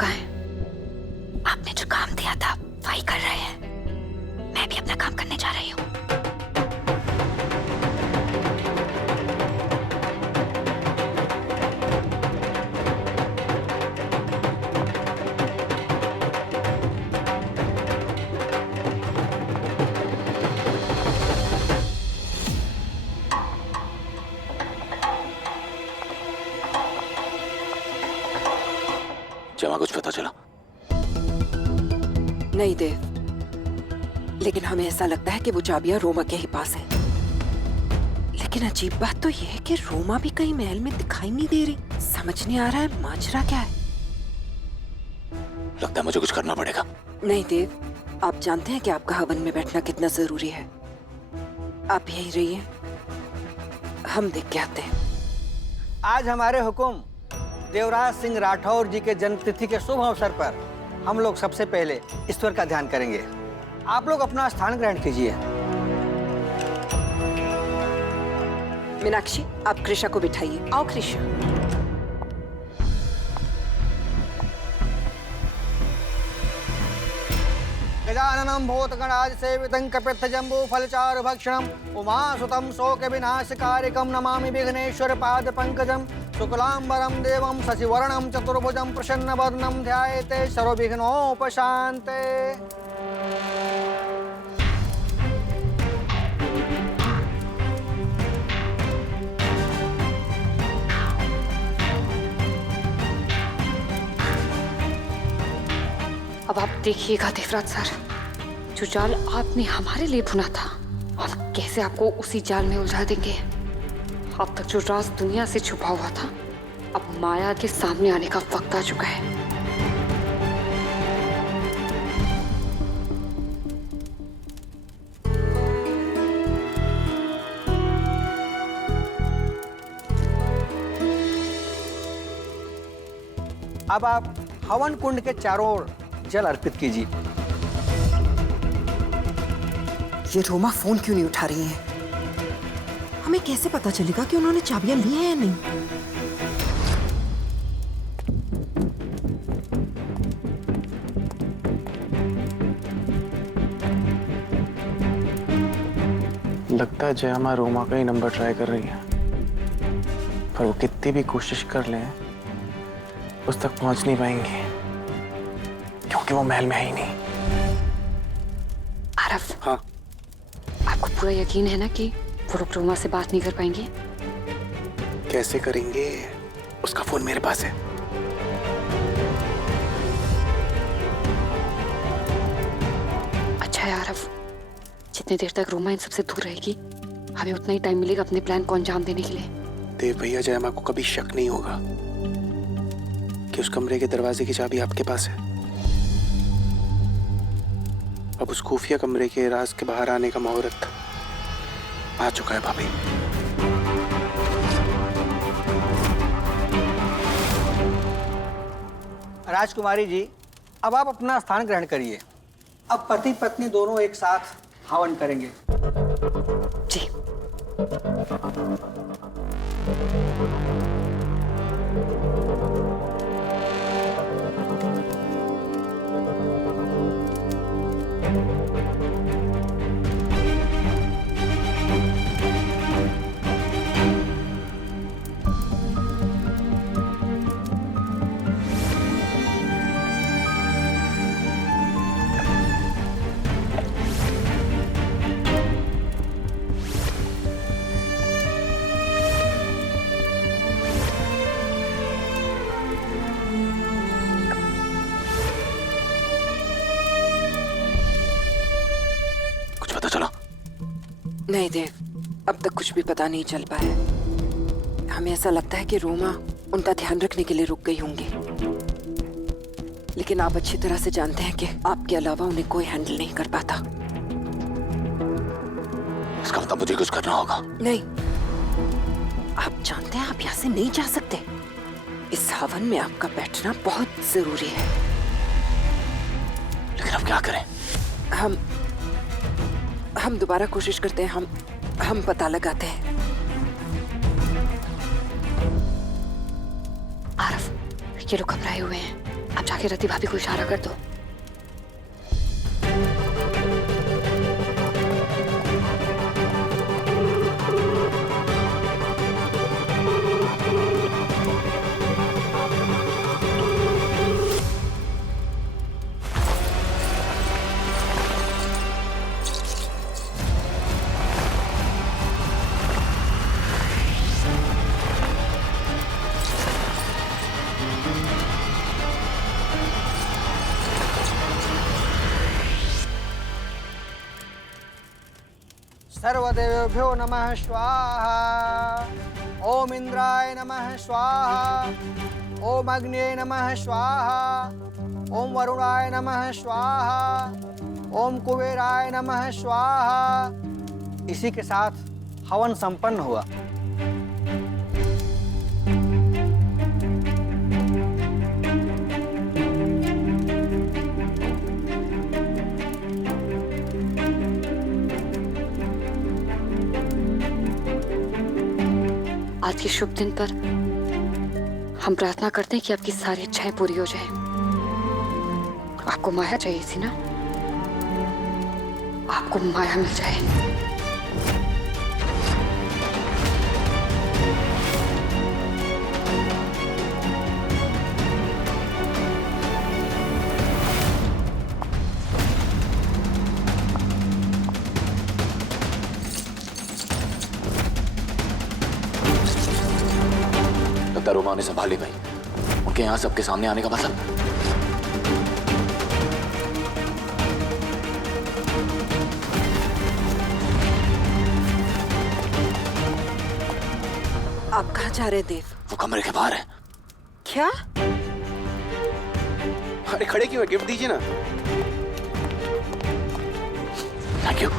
चुका है। आपने जो काम दिया था वही कर रहे हैं। मैं भी अपना काम करने जा रही हूँ। जमा कुछ पता चला? नहीं देव, लेकिन हमें ऐसा लगता है कि वो चाबियां रोमा के ही पास है। लेकिन अजीब बात तो ये है कि रोमा भी कहीं महल में दिखाई नहीं दे रही। समझ नहीं आ रहा है माजरा क्या है। लगता है मुझे कुछ करना पड़ेगा। नहीं देव, आप जानते हैं कि आपका हवन में बैठना कितना जरूरी है। आप यही रहिए, हम देख के आते हैं। आज हमारे हुकुम देवराज सिंह राठौर जी के जन्मतिथि के शुभ अवसर पर हम लोग सबसे पहले ईश्वर का ध्यान करेंगे। आप लोग अपना स्थान ग्रहण कीजिए। मीनाक्षी, आप कृषा को बिठाइए। आओ कृषा। गजाननं भूतगणादि सेवितं कपित्थजम्बू फलचारु भक्षणम् उमासुतं शोक विनाशकारिकं नमामि विघ्नेश्वर पाद पंकजं शुक्लांबरं देवं शशिवर्णं चतुर्भुजं प्रसन्नवदनं ध्यायेते सर्वविघ्नोपशान्ते। अब आप देखिएगा देवराज सर, जो जाल आपने हमारे लिए बुना था, हम कैसे आपको उसी जाल में उलझा देंगे। अब तक जो राज दुनिया से छुपा हुआ था, अब माया के सामने आने का वक्त आ चुका है। अब आप हवन कुंड के चारों ओर जल अर्पित कीजिए। ये रोमा फोन क्यों नहीं उठा रही है? हमें कैसे पता चलेगा कि उन्होंने चाबियां ली हैं या नहीं? लगता है जयमा रोमा का ही नंबर ट्राई कर रही है, पर वो कितनी भी कोशिश कर लें उस तक पहुंच नहीं पाएंगे, क्योंकि वो महल में है ही नहीं। आरव, हाँ, आपको पूरा यकीन है ना कि वो लोग रोमा से बात नहीं कर पाएंगे? कैसे करेंगे? उसका फोन मेरे पास है। अच्छा है आरव, जितनी देर तक रोमा इन सबसे दूर रहेगी, हमें उतना ही टाइम मिलेगा अपने प्लान को अंजाम देने के लिए। देव भैया, जयमा को कभी शक नहीं होगा कि उस कमरे के दरवाजे की चाबी आपके पास है। अब उस खुफिया कमरे के राज के बाहर आने का मुहूर्त आ चुका है भाभी। राजकुमारी जी, अब आप अपना स्थान ग्रहण करिए। अब पति पत्नी दोनों एक साथ हवन करेंगे। जी। नहीं देव, अब तक कुछ भी पता नहीं चल पाया। हमें ऐसा लगता है कि रोमा उनका ध्यान रखने के लिए रुक गई होंगी, लेकिन आप अच्छी तरह से जानते हैं कि आपके अलावा उन्हें कोई हैंडल नहीं कर पाता। इसका मतलब मुझे कुछ करना होगा। नहीं, आप जानते हैं आप यहाँ से नहीं जा सकते। इस हवन में आपका बैठना बहुत जरूरी है। लेकिन अब क्या करें? हम दोबारा कोशिश करते हैं। हम पता लगाते हैं। आरव, ये लोग घबराए हुए हैं। आप जाके रति भाभी को इशारा कर दो। सर्वदेवेभ्यो नमः स्वाहा। ओम इंद्राय नमः स्वाहा। ओम अग्निये नमः स्वाहा। ओम वरुणाय नमः स्वाहा। ओम कुबेराय नमः स्वाहा। इसी के साथ हवन संपन्न हुआ। आज के शुभ दिन पर हम प्रार्थना करते हैं कि आपकी सारी इच्छाएं पूरी हो जाएं। आपको माया चाहिए थी ना, आपको माया मिल जाए। लगता रोमा ने संभाल ली भाई। उनके यहाँ सबके सामने आने का मतलब। आप कहाँ जा रहे देव? वो कमरे के बाहर है। क्या? अरे खड़े क्यों है? गिफ्ट दीजिए ना। Thank you.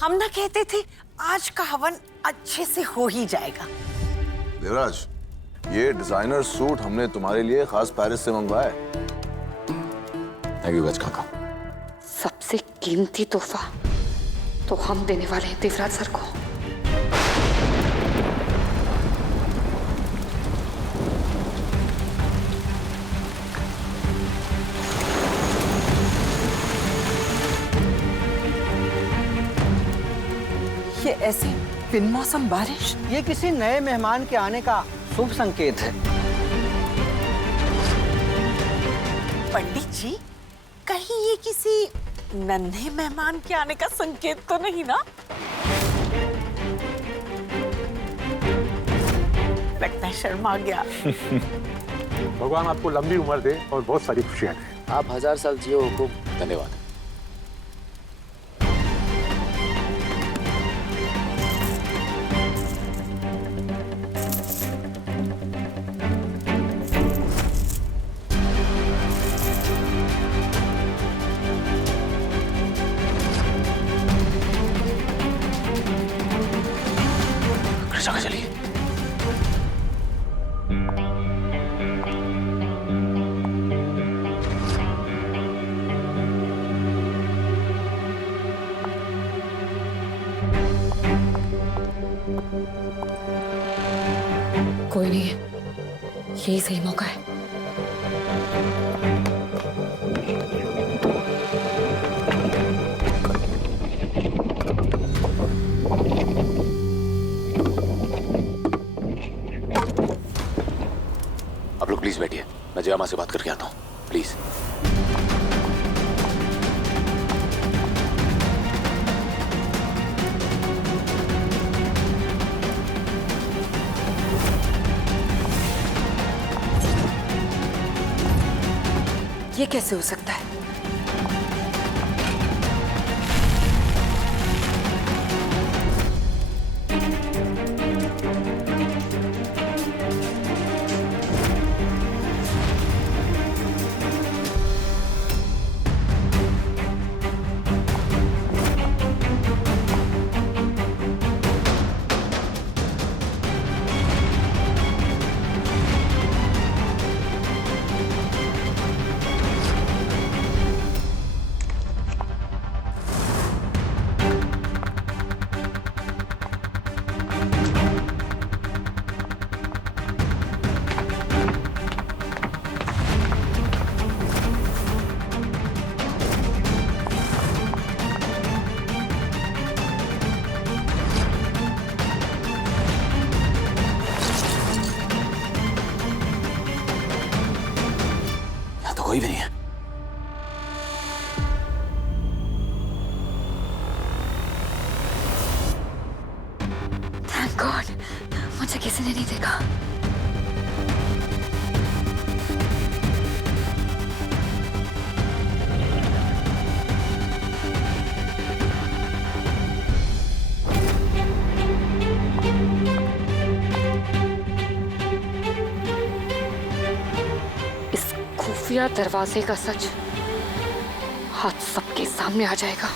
हम ना कहते थे आज का हवन अच्छे से हो ही जाएगा। देवराज, ये डिजाइनर सूट हमने तुम्हारे लिए खास पेरिस से मंगवाया है। थैंक यू गज काका। सबसे कीमती तोहफा तो हम देने वाले हैं देवराज सर को। ये ऐसी बिन मौसम बारिश। ये किसी नए मेहमान के आने का शुभ संकेत है। पंडित जी, कहीं ये किसी नन्हे मेहमान के आने का संकेत तो नहीं ना? लगता है शर्मा गया। भगवान आपको लंबी उम्र दे और बहुत सारी खुशियां दे। आप 1000 साल जियो हुकुम। धन्यवाद। जगह चलिए। कोई नहीं है, यही सही मौका है। आप लोग प्लीज बैठिए, मैं जया माँ से बात करके आता हूँ। प्लीज। ये कैसे हो सकता है? कोई भी नहीं है। थैंक गॉड, मुझे किसी ने नहीं देखा। इस खुफिया दरवाजे का सच आज सबके सामने आ जाएगा।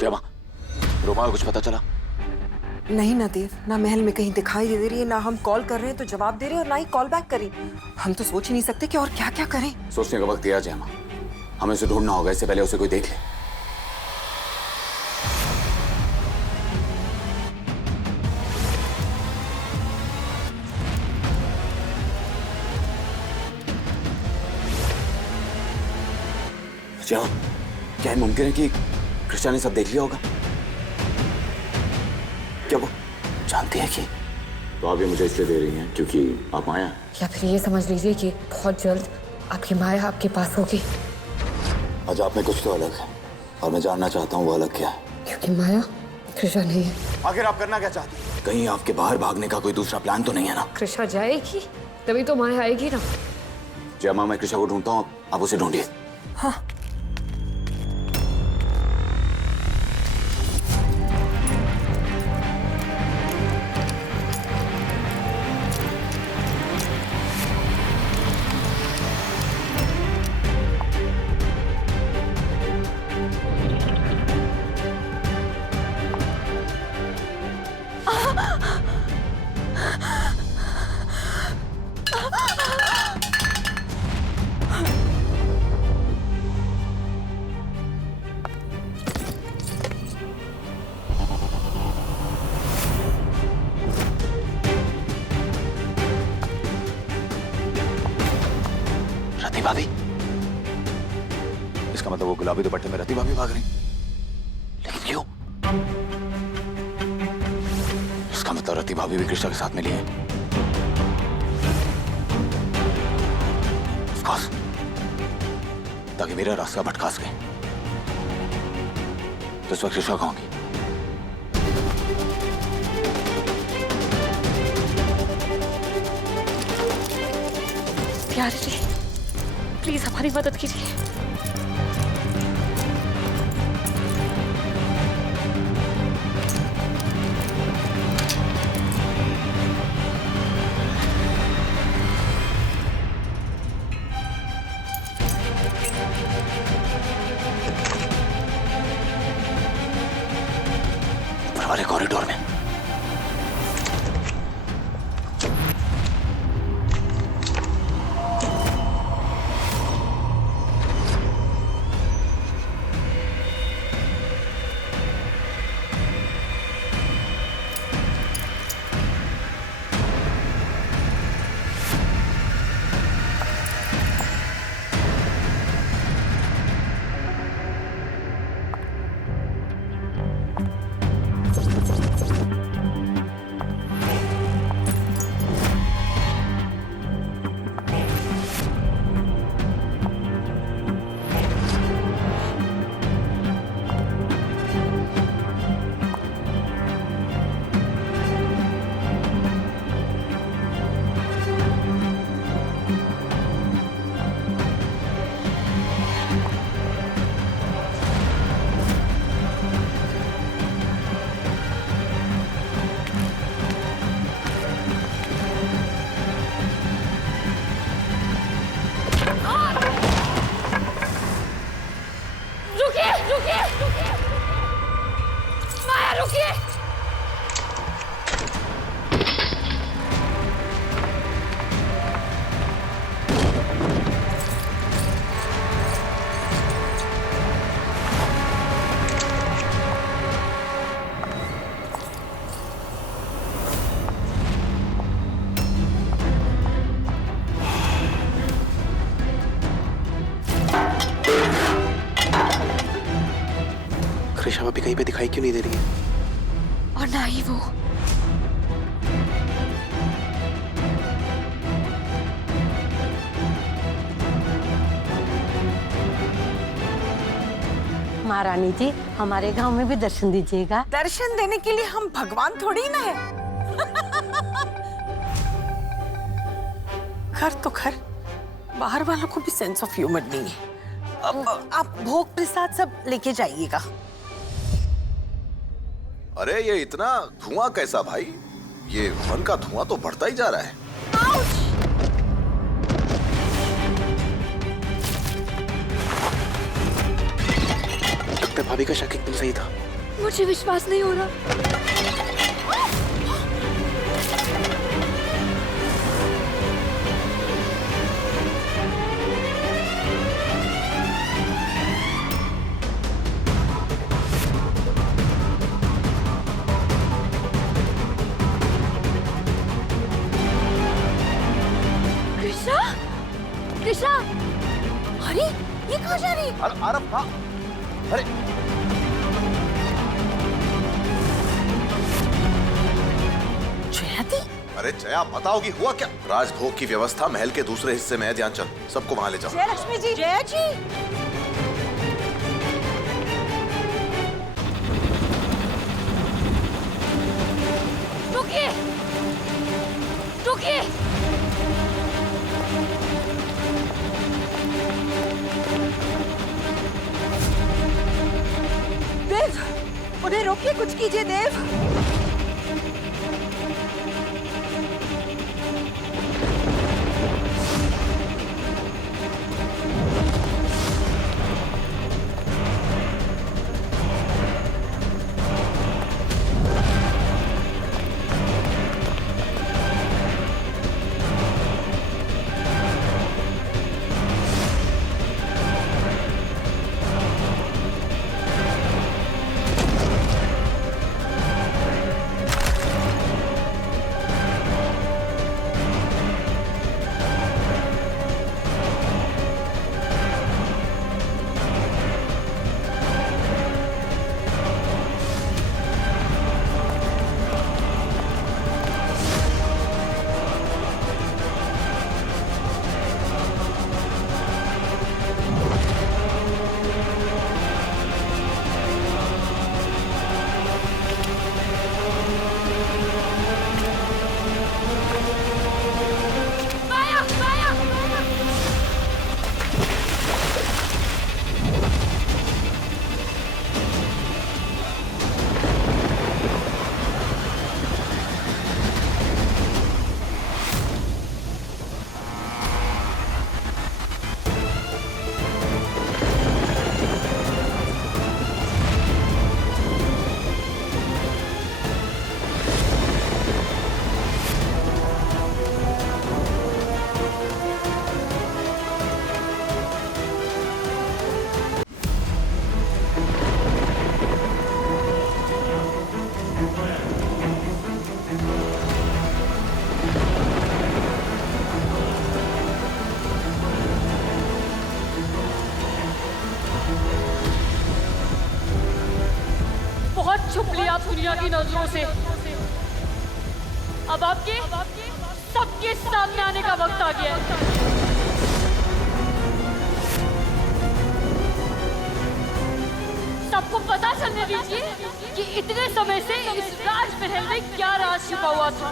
जमा, रोमा को कुछ पता चला? नहीं ना देव, ना महल में कहीं दिखाई दे रही है, ना हम कॉल कर रहे हैं तो जवाब दे रहे हैं और ना ही कॉल बैक करी। हम तो सोच ही नहीं सकते कि और क्या क्या करें। सोचने का वक्त दिया जमा, हमें उसे ढूंढना होगा, इससे पहले उसे कोई देख ले। जमा, क्या मुमकिन है कि कृष्णा ने सब देख लिया होगा? क्या वो जानती है कि तो आप ये मुझे इसलिए दे रही हैं क्योंकि आप माया? या फिर ये समझ लीजिए कि बहुत जल्द आपकी माया आपके पास होगी। आज आप में कुछ तो अलग है और मैं जानना चाहता हूँ वो अलग क्या है। क्योंकि माया कृष्णा नहीं है। आखिर आप करना क्या चाहती हैं? कहीं आपके बाहर भागने का कोई दूसरा प्लान तो नहीं है ना? कृष्णा जाएगी तभी तो माया आएगी ना। जयमा, मैं कृष्णा को ढूंढता हूँ, आप उसे ढूंढिए। हाँ। रति भाभी, इसका मतलब वो गुलाबी दुपट्टे में रति भाभी भाग रही, लेकिन क्यों? इसका मतलब रति भाभी भी कृष्णा के साथ मिली है। Of course, ताकि मेरा रास्ता भटका सके। तो इस वक्त कृष्णा कहाँ होगी? प्यारे जी, प्लीज हमारी मदद कीजिए। ऊपर वाले कॉरिडोर में। कहीं पे दिखाई क्यों नहीं दे रही है? और ना ही वो। महारानी जी, हमारे गांव में भी दर्शन दीजिएगा। दर्शन देने के लिए हम भगवान थोड़ी ना है। घर तो घर, बाहर वालों को भी सेंस ऑफ ह्यूमर नहीं है। अब आप भोग प्रसाद सब लेके जाइएगा। अरे ये इतना धुआं कैसा भाई? ये वन का धुआं तो बढ़ता ही जा रहा है। लगता है भाभी का शक एकदम सही था। मुझे विश्वास नहीं हो रहा। कृष्णा, अरे ये कहाँ जा रही है? अरे अरे जयती, अरे जया बताओ कि हुआ क्या? राजभोग की व्यवस्था महल के दूसरे हिस्से में है, ध्यान चल सबको वहां ले जाओ। जय लक्ष्मी जी, जय जी। रुकिए, रुकिए। देव, उन्हें रोकिए, कुछ कीजिए देव। छुप लिया दुनिया की नजरों से। अब आपके सबके सामने आने का वक्त आ गया है। सबको पता चलने दीजिए कि इतने समय से इस राजमहल में क्या राज छिपा हुआ था।